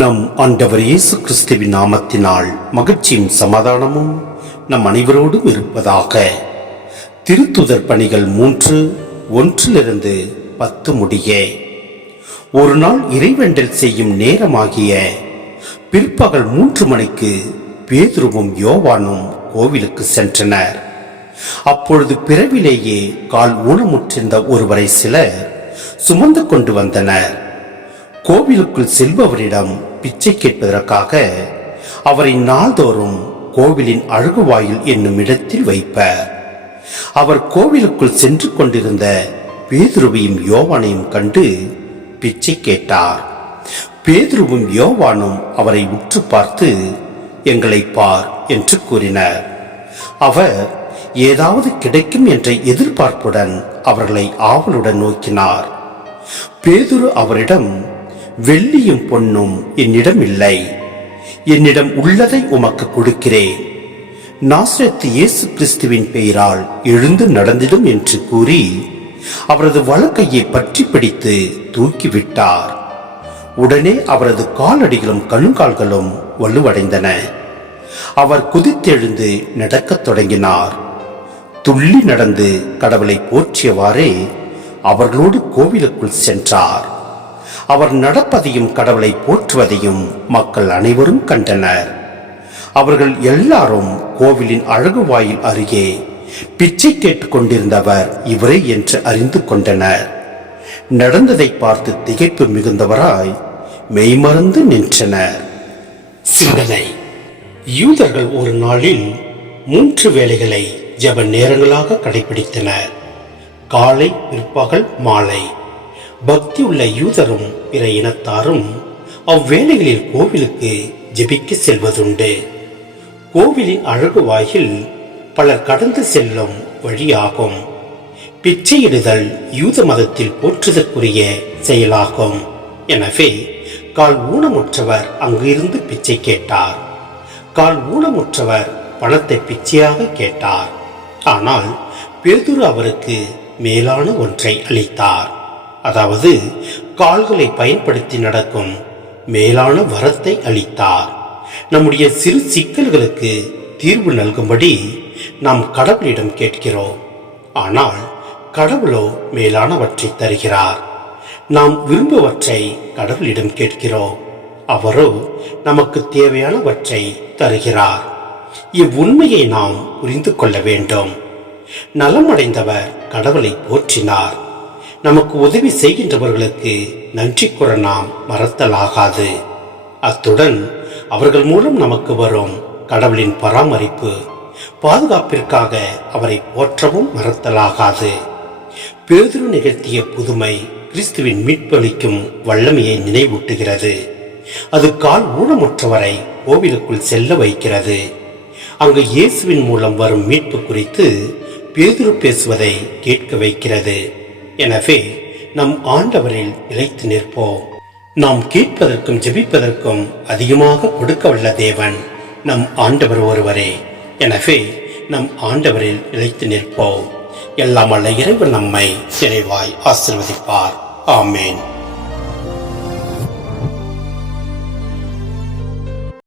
நம் ஆண்டவர் இயேசு கிறிஸ்துவின் நாமத்தினால் மகிழ்ச்சியும் சமாதானமும் நம் அனைவரோடும் இருப்பதாக. திருத்துதர் பணிகள் மூன்று ஒன்றிலிருந்து பத்து முடிய. ஒரு நாள் இறைவெண்டல் செய்யும் நேரமாகிய பிற்பகல் மூன்று மணிக்கு பேதுருவும் யோவானும் கோவிலுக்கு சென்றனர். அப்பொழுது பிறவிலேயே கால் ஊனமுற்றிருந்த ஒருவரை சிலர் சுமந்து கொண்டு வந்தனர். கோவிலுக்குள் செல்பவரிடம் பிச்சை கேட்பதற்காக அவரை நாள்தோறும் கோவிலின் அழகுவாயில் என்னும் இடத்தில் வைப்பர். அவர் கோவிலுக்குள் சென்று கொண்டிருந்த பேதுருவையும் யோவானையும் கண்டு பிச்சை கேட்டார். பேதுருவும் யோவானும் அவரை உற்று பார்த்து எங்களை பார் என்று கூறினர். அவர் ஏதாவது கிடைக்கும் என்ற எதிர்பார்ப்புடன் அவர்களை ஆவலுடன் நோக்கினார். பேதுரு அவரிடம் வெள்ளியும் பொன்னும் என்னிடம் இல்லை என்னிடம் உள்ளதை உமக்கு கொடுக்கிறேன். நாசரத்து இயேசு கிறிஸ்துவின் பெயரால் எழுந்து நடந்திடும் என்று கூறி அவரது வழக்கையை பற்றி பிடித்து தூக்கிவிட்டார். உடனே அவரது காலடிகளும் கணுங்கால்களும் வலுவடைந்தன. அவர் குதித்தெழுந்து நடக்கத் தொடங்கினார். துள்ளி நடந்து கடவுளை போற்றியவாறே அவர்களோடு கோவிலுக்குள் சென்றார். அவர் நடப்பதையும் கடவுளை போற்றுவதையும் மக்கள் அனைவரும் கண்டனர். அவர்கள் எல்லாரும் கோவிலின் அழகு வாயில் அருகே பிச்சை கேட்டுக் கொண்டிருந்தவர் இவரே என்று அறிந்து கொண்டனர். நடந்ததை பார்த்து திகைப்பு மிகுந்தவராய் மெய்மறந்து நின்றனர். சிந்தனை. யூதர்கள் ஒரு நாளில் மூன்று வேளைகளை ஜப நேரங்களாக கடைபிடித்தனர். காலை பிற்பகல் மாலை. பக்தி உள்ள யூதரும் பிற இனத்தாரும் அவ்வேளைகளில் கோவிலுக்கு ஜெபிக்க செல்வதுண்டு. கோவிலின் அழகு வாயில் பலர் கடந்து செல்லும் வழியாகும். பிச்சையிடுதல் யூத மதத்தில் போற்றுதற்குரிய செயலாகும். எனவே கால் ஊனமுற்றவர் அங்கிருந்து பிச்சை கேட்டார். கால் ஊனமுற்றவர் பணத்தை பிச்சையாக கேட்டார். ஆனால் பேதுரு அவருக்கு மேலான ஒன்றை அளித்தார். அதாவது கால்களை பயன்படுத்தி நடக்கும் மேலான வரத்தை அளித்தார். நம்முடைய சிறு சிக்கல்களுக்கு தீர்வு நல்கும்படி நாம் கடவுளிடம் கேட்கிறோம். ஆனால் கடவுளோ மேலானவற்றை தருகிறார். நாம் விரும்புவற்றை கடவுளிடம் கேட்கிறோம். அவரோ நமக்கு தேவையானவற்றை தருகிறார். இவ்வுண்மையை நாம் புரிந்து கொள்ள வேண்டும். நலமடைந்தவர் கடவுளை போற்றினார். நமக்கு உதவி செய்கின்றவர்களுக்கு நன்றி கூற நாம் மறத்தலாகாது. அத்துடன் அவர்கள் மூலம் நமக்கு வரும் கடவுளின் பராமரிப்பு பாதுகாப்பிற்காக அவரை போற்றவும் மறத்தலாகாது. பேதுரு நிகழ்த்திய புதுமை கிறிஸ்துவின் மீட்பளிக்கும் வல்லமையை நினைவூட்டுகிறது. அது கால் ஊனமுற்றவரை கோவிலுக்குள் செல்ல வைக்கிறது. அங்கு இயேசுவின் மூலம் வரும் மீட்பு குறித்து பேதுரு பேசுவதை கேட்க வைக்கிறது. எனவே நம் ஆண்டவரில் நிலைத்து நிற்போம். நாம் கேட்பதற்கும் ஜெபிப்பதற்கும் அதிகமாக கொடுக்க உள்ள தேவன். நம் ஆண்டவர் ஒருவரே. எனவே நம் ஆண்டவரில் நிலைத்து நிற்போம். எல்லாம் அல்ல இறைவன் நம்மை சிறைவாய் ஆசிர்வதிப்பார். ஆமேன்.